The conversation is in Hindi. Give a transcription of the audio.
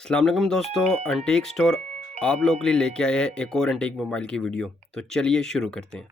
अस्सलाम वालेकुम दोस्तों, एंटीक स्टोर आप लोगों के लिए लेके आए हैं एक और एंटीक मोबाइल की वीडियो। तो चलिए शुरू करते हैं।